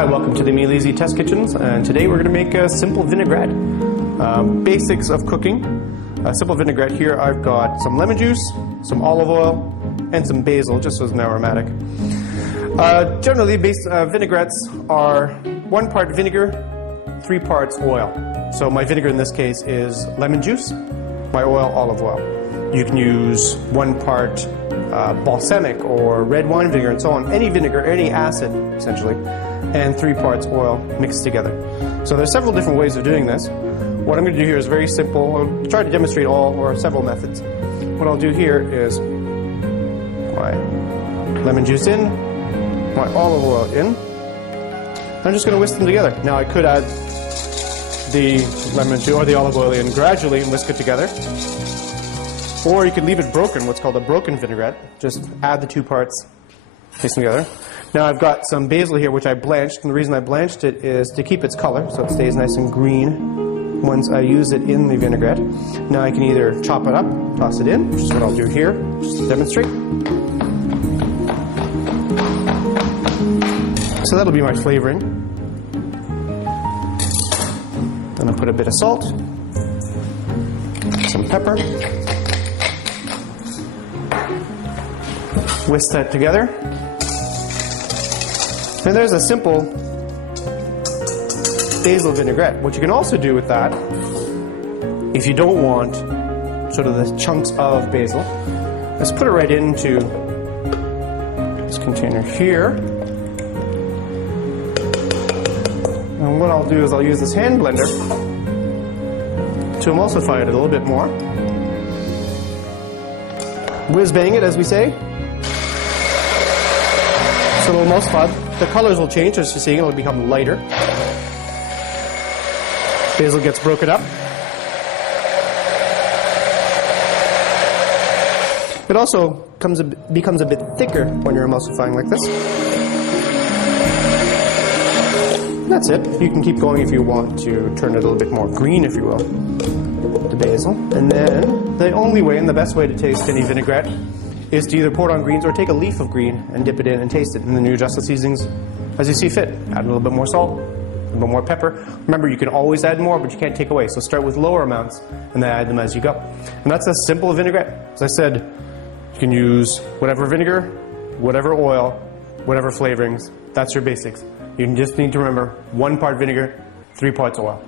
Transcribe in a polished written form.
Hi, welcome to the Meal Easy Test Kitchens, and today we're going to make a simple vinaigrette. Basics of cooking. A simple vinaigrette here, I've got some lemon juice, some olive oil, and some basil, just so it's now aromatic. Generally, vinaigrettes are 1 part vinegar, 3 parts oil. So my vinegar in this case is lemon juice, my oil, olive oil. You can use 1 part balsamic or red wine vinegar and so on, any vinegar, any acid essentially, and 3 parts oil mixed together. So there's several different ways of doing this. What I'm going to do here is very simple. I'll try to demonstrate all or several methods. What I'll do here is my lemon juice in, my olive oil in. I'm just going to whisk them together. Now I could add the lemon juice or the olive oil in gradually and whisk it together. Or you could leave it broken, what's called a broken vinaigrette. Just add the 2 parts, mix them together. Now I've got some basil here which I blanched, and the reason I blanched it is to keep its color, so it stays nice and green once I use it in the vinaigrette. Now I can either chop it up, toss it in, which is what I'll do here, just to demonstrate. So that'll be my flavoring. Then I'll put a bit of salt, some pepper. Whisk that together. And there's a simple basil vinaigrette. What you can also do with that, if you don't want sort of the chunks of basil, is put it right into this container here. And what I'll do is I'll use this hand blender to emulsify it a little bit more. Whiz bang it, as we say. So it'll emulsify. The colors will change, as you're seeing, it'll become lighter. Basil gets broken up. It also becomes a bit thicker when you're emulsifying like this. And that's it. You can keep going if you want to turn it a little bit more green, if you will, the basil. And then the only way and the best way to taste any vinaigrette is to either pour it on greens or take a leaf of green and dip it in and taste it. And then you adjust the seasonings as you see fit. Add a little bit more salt, a little bit more pepper. Remember, you can always add more, but you can't take away. So start with lower amounts and then add them as you go. And that's a simple vinaigrette. As I said, you can use whatever vinegar, whatever oil, whatever flavorings. That's your basics. You just need to remember 1 part vinegar, 3 parts oil.